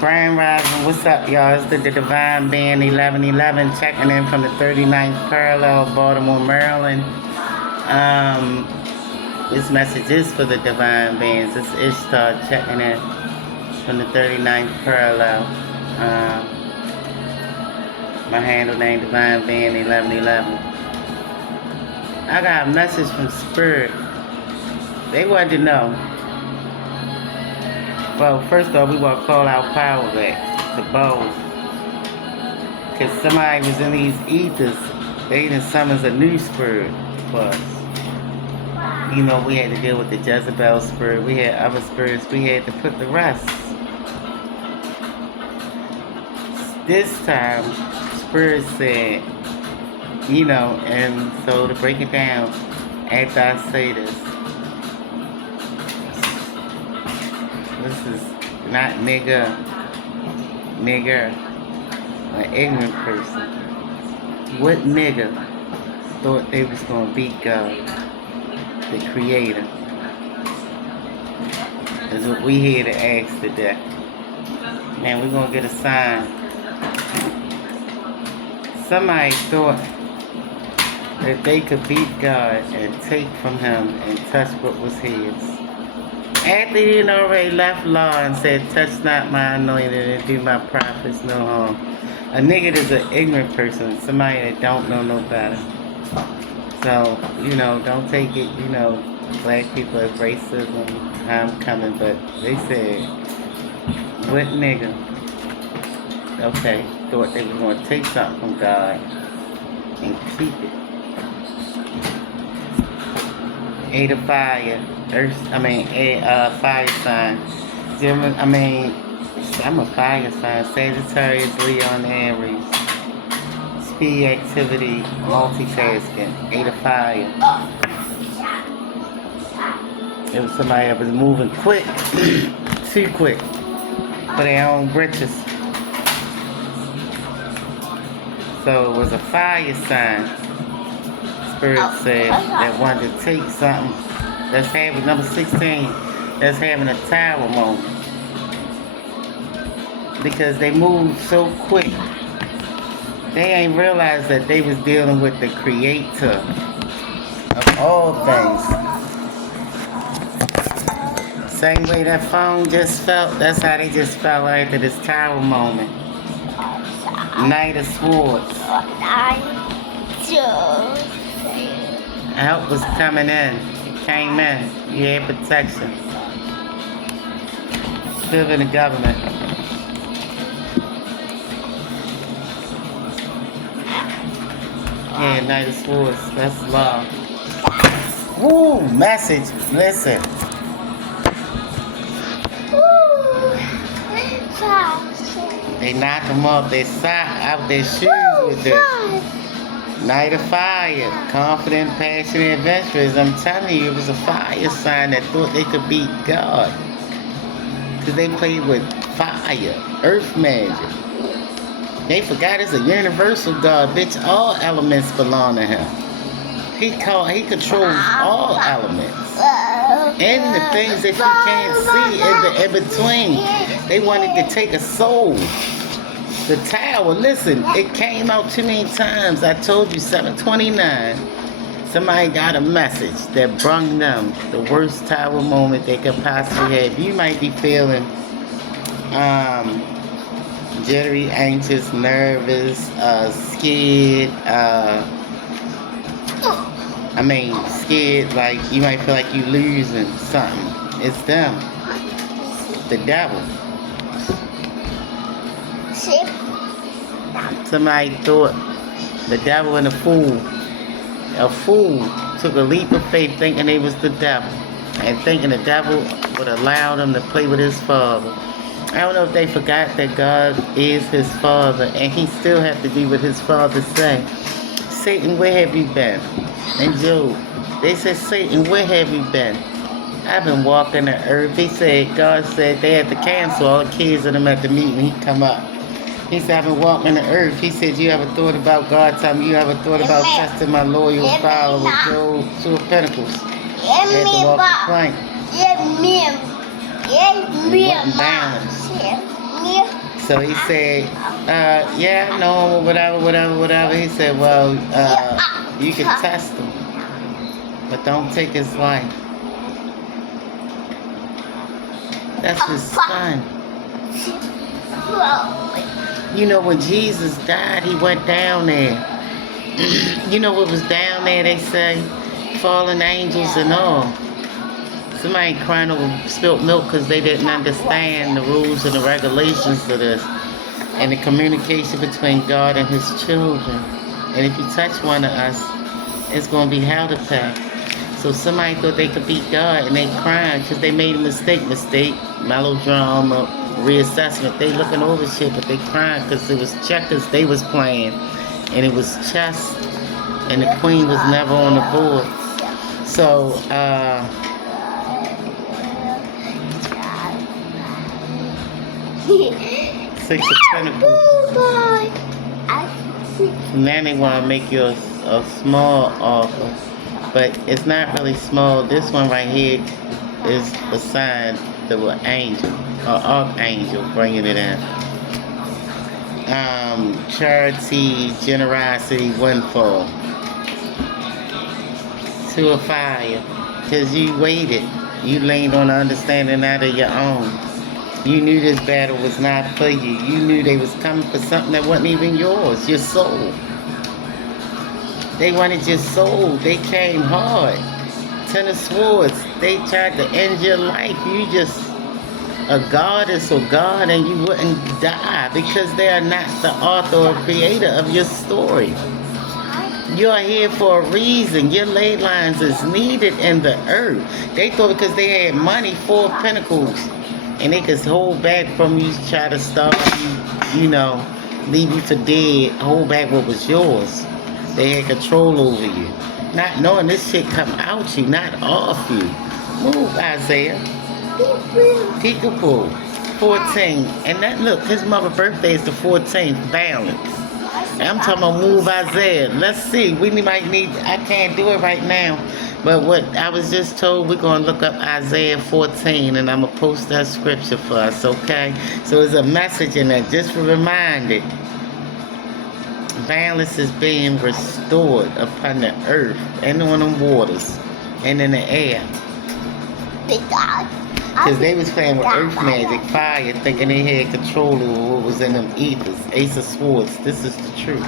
Grand Rising, what's up, y'all? It's the Divine Band 1111 checking in from the 39th parallel, Baltimore, Maryland. This message is for the Divine Bands. This is Ishtar checking in from the 39th parallel. My handle name Divine Band 1111. I got a message from Spirit. They wanted to know. Well, first off, we want to call our power back to Bose. Because somebody was in these ethers. They done summons a new spirit for us. You know, we had to deal with the Jezebel spirit. We had other spirits. We had to put the rest. This time, Spirit said, you know, and so to break it down, after I say this, this is not nigger, an ignorant person. What nigger thought they was gonna beat God, the Creator? Is what we here to ask today. Man, we're gonna get a sign. Somebody thought that they could beat God and take from Him and touch what was His. After he already left law and said, touch not my anointed and do my prophets no harm. A nigga is an ignorant person, somebody that don't know no better. So, you know, don't take it, you know, black people as racism, how I'm coming, but they said, what nigga, okay, thought they were going to take something from God and keep it. Eight of fire, fire sign. I'm a fire sign. Sagittarius, Leo, and Aries. Speed, activity, multitasking. Eight of fire. It was somebody that was moving quick, too quick, for their own britches. So it was a fire sign. Spirit said that wanted to take something that's having, number 16, that's having a tower moment. Because they moved so quick. They ain't realized that they was dealing with the Creator of all things. Same way that phone just felt, that's how they just felt after this tower moment. Knight of Swords. Help was coming in. It came in. You had protection. Still in the government. Yeah, Knight of Swords. That's law. Woo! Message. Listen. They knocked them off their out their shoes with this. Knight of Fire, confident, passionate, adventurous. I'm telling you, it was a fire sign that thought they could beat God. Because they played with fire, earth magic. They forgot it's a universal God, bitch. All elements belong to Him. He controls all elements. And the things that you can't see in the in-between. They wanted to take a soul. The tower, listen, it came out too many times. I told you, 729. Somebody got a message that brung them the worst tower moment they could possibly have. You might be feeling jittery, anxious, nervous, scared. Scared, like you might feel like you're losing something. It's them. The devil. Somebody thought the devil and a fool took a leap of faith thinking they was the devil and thinking the devil would allow them to play with his father. I don't know if they forgot that God is his father and he still have to do what his father say. Satan, where have you been? And Job, they said, Satan, where have you been? I've been walking the earth. He said, God said they had to cancel all the kids of them at the meeting. He come up. He said, I've been walking the earth. He said, you ever thought about God telling me you ever thought about testing my loyal follower, Job, Two of Pentacles? Had to walk the plank. It wasn't balanced. So he said, yeah, I know him, whatever. He said, well, you can test him, but don't take his life. That's his son. You know, when Jesus died, he went down there. You know what was down there, they say? Fallen angels and all. Somebody crying over spilt milk because they didn't understand the rules and the regulations of this and the communication between God and his children. And if you touch one of us, it's going to be hell to pay. So somebody thought they could beat God and they crying because they made a mistake, melodrama, reassessment. They looking over shit, but they crying because it was checkers they was playing. And it was chess, and the queen was never on the board. So, Six of Pentacles. Now they want to make you a small offer, but it's not really small. This one right here is a sign that an angel, or archangel, bringing it in. Charity, generosity, windfall. Two of fire, because you waited. You leaned on the understanding out of your own. You knew this battle was not for you. You knew they was coming for something that wasn't even yours, your soul. They wanted your soul. They came hard. Ten of Swords. They tried to end your life. You just a goddess or God, and you wouldn't die because they are not the author or creator of your story. You're here for a reason. Your ley lines is needed in the earth. They thought because they had money, Four of Pentacles, and they could hold back from you, try to starve you, leave you for dead, hold back what was yours. They had control over you. Not knowing this shit come out you, not off you. Move, Isaiah. Peekaboo. 14. And that, look, his mother's birthday is the 14th. Balance. And I'm talking about move Isaiah. Let's see. We might need, I can't do it right now. But what I was just told, we're going to look up Isaiah 14, and I'm going to post that scripture for us, okay? So there's a message in there, just for reminded. Balance is being restored upon the earth and on the waters and in the air. Because they was playing with earth magic, fire, thinking they had control over what was in them ethers. Ace of Swords, this is the truth.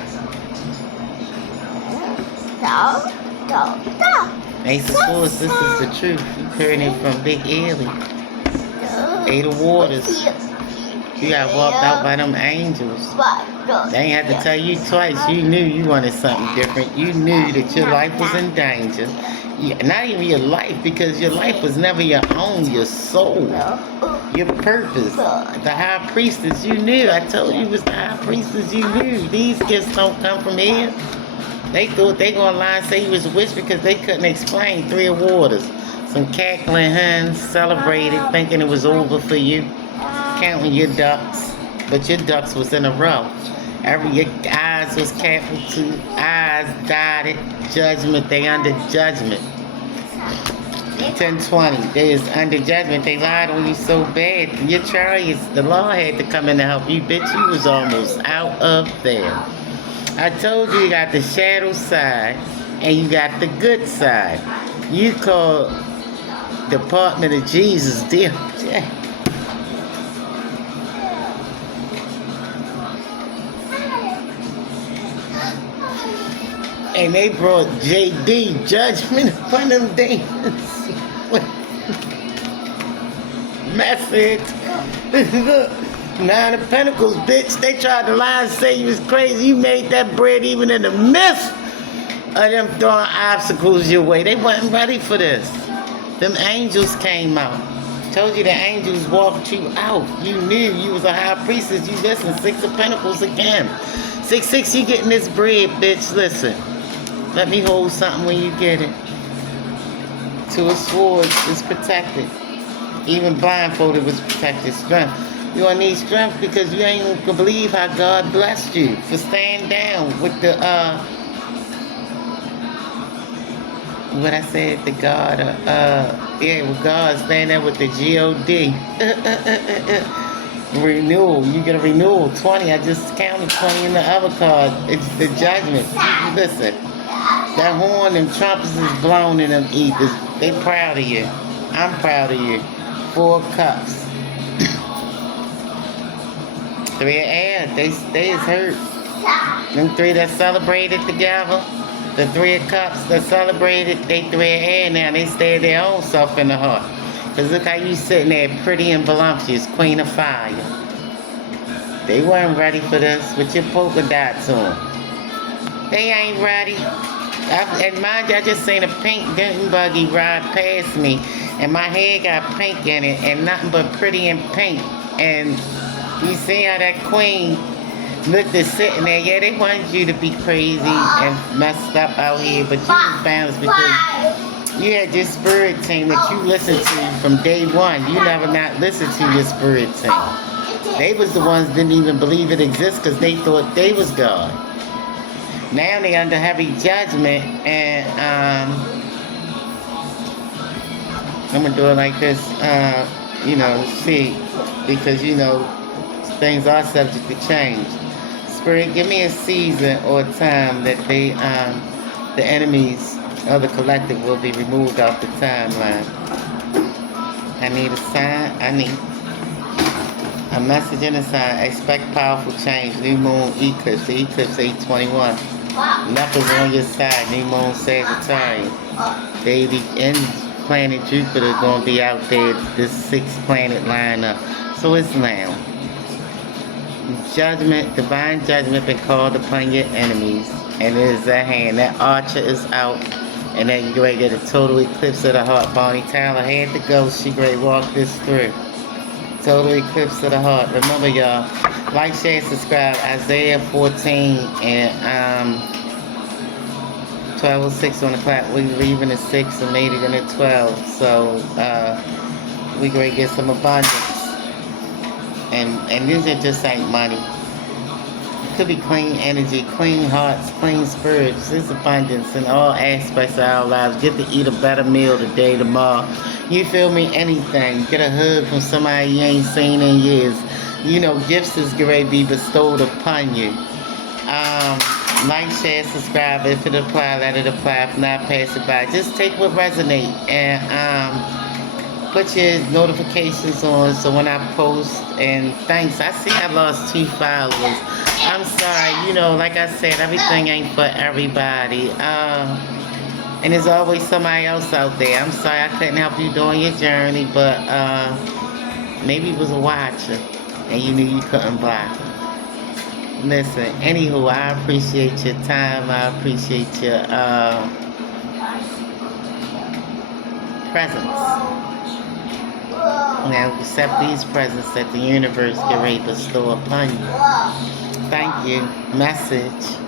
Ace of Swords, this is the truth. You heard it from Big Ellie. Eight of Waters. You got walked out by them angels. They ain't had to tell you twice. You knew you wanted something different. You knew that your life was in danger. Not even your life, because your life was never your own, your soul, your purpose. The high priestess, you knew. I told you it was the high priestess, you knew. These gifts don't come from here. They thought they gonna lie and say you was a witch because they couldn't explain. Three of Waters. Some cackling hens celebrated, thinking it was over for you. Counting your ducks, but your ducks was in a row. Your eyes was capital two, eyes dotted, judgment, they under judgment. 1020, they is under judgment, they lied on you so bad. Your chariots, the law had to come in to help you, bitch, you was almost out of there. I told you got the shadow side, and you got the good side. You call Department of Jesus, dear. And they brought JD, judgment upon them demons. Message. Look, Nine of Pentacles, bitch. They tried to lie and say you was crazy. You made that bread even in the midst of them throwing obstacles your way. They wasn't ready for this. Them angels came out. Told you the angels walked you out. You knew you was a high priestess. You listen, Six of Pentacles again. 6-6, you getting this bread, bitch. Listen. Let me hold something when you get it. Two of Swords is protected. Even blindfolded was protected. Strength. You gonna need strength because you ain't gonna believe how God blessed you for staying down with the what I said, the God with God, staying there with the God. Renewal. You get a renewal. 20. I just counted 20 in the other card. It's the judgment. Listen. That horn and trumpets is blown in them ethers. They proud of you. I'm proud of you. 4 cups. 3 of air. They is hurt. Them 3 that celebrated together. The 3 of cups that celebrated, they 3 of air now. They stay their own self in the heart. Because look how you sitting there pretty and voluptuous, queen of fire. They weren't ready for this with your polka dots on. They ain't ready. And mind you, I just seen a pink denton buggy ride past me. And my hair got pink in it and nothing but pretty and pink. And you see how that queen looked at sitting there. Yeah, they wanted you to be crazy and messed up out here. But you was balanced because you had your spirit team that you listened to from day one. You never not listened to your spirit team. They was the ones that didn't even believe it exists because they thought they was God. Now they under heavy judgment, and I'm gonna do it like this, see, because things are subject to change. Spirit, give me a season or a time that the enemies of the collective will be removed off the timeline. I need a sign. I need a message and a sign. Expect powerful change. New moon eclipse. The eclipse 821. Knuckles on your side. New moon Sagittarius. Baby and planet Jupiter gonna be out there. This 6-planet lineup. So it's now. Judgment, divine judgment been called upon your enemies. And it is at hand. That archer is out. And then you're going to get a total eclipse of the heart. Bonnie Tyler had to go. She going to walk this through. Total eclipse of the heart. Remember, y'all, like, share, subscribe. Isaiah 14 and 12:06 on the clock. We're leaving at 6 and made it in at 12. So we're going to get some abundance. And these are just ain't money. It could be clean energy, clean hearts, clean spirits. There's abundance in all aspects of our lives. Get to eat a better meal today, tomorrow. You feel me? Anything. Get a hug from somebody you ain't seen in years. Gifts is going to be bestowed upon you. Like, share, subscribe. If it apply, let it apply. If not, pass it by. Just take what resonates and put your notifications on so when I post. And thanks. I see I lost 2 followers. I'm sorry, like I said, everything ain't for everybody. And there's always somebody else out there. I'm sorry I couldn't help you during your journey, but maybe it was a watcher and you knew you couldn't block it. Listen, anywho, I appreciate your time. I appreciate your presence. Now accept these presents that the universe can bestow upon you. Thank you. Message.